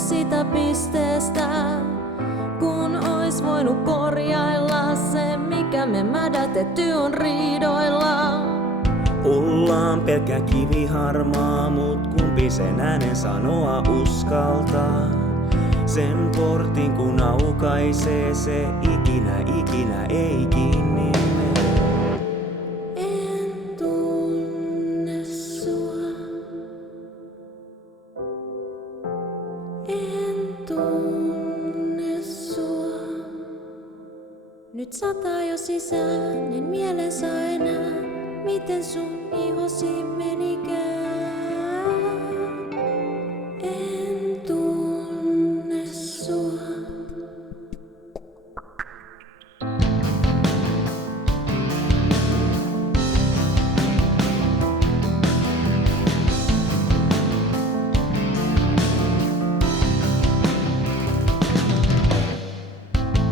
pois sitä pisteestä, kun ois voinut korjailla se, mikä me mädätetty on riidoilla. Ollaan pelkkä kiviharmaa, mut kumpi sen äänen sanoa uskaltaa? Sen portin kun aukaisee se ikinä ei kiinni mene. En tunne sua. En tunne sua. Nyt sataa jo sisään, en mielensä enää, miten sun ihosi menikään. En tunne sua.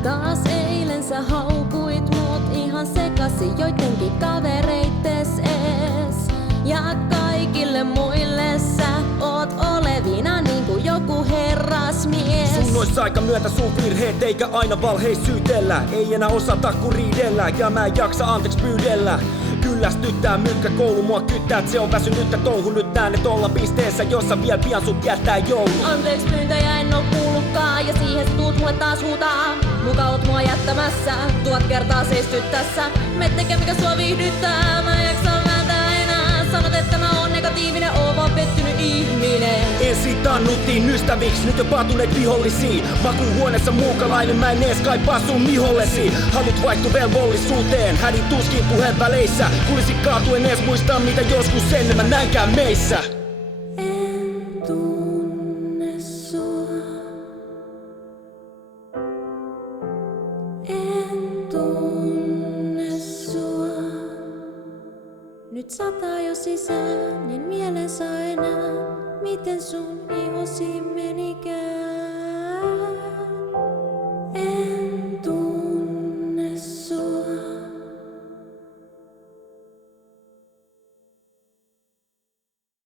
Taas eilen sä haukuit mut ihan sekasi joidenkin kavereittes ees. Ja kaikille muille sä oot olevina niinku joku herrasmies. Sun ois aika myöntää sun virheet eikä aina valheis syytellä. Ei enää osata kun riidellä ja mä en jaksa anteeksi pyydellä. Kyllästyttää mykkä koulu, mua kyttää, et se on väsynyttä touhu. Nyt näen et olla pisteessä, jossa vielä pian sut jättää joulu. Anteeks pyyntöjä en oo kuullutkaan ja siihen sä tuut mulle taas huutaa. Muka oot mua jättämässä, 1000 kertaa seistyt tässä. Me tekee mikä sua viihdyttää, mä en jaksa vääntää enää. Sanot että mä oon negatiivinen, oon vaan pettynyt ihminen. Ensin tannuttiin ystäviksi, nyt jo paatuneet vihollisia. Makuuhuoneessa muukalainen, mä en ees kaipaa sun mihollesi. Halut vaihtu velvollisuuteen, hädin tuskin puheen väleissä. Kulisi kaatuen ees muistaa mitä joskus enemmän näinkään meissä. En tunne sua. En tunne sua. Nyt sataa jo sisään, en mielensä enää, miten sun ihosi menikään.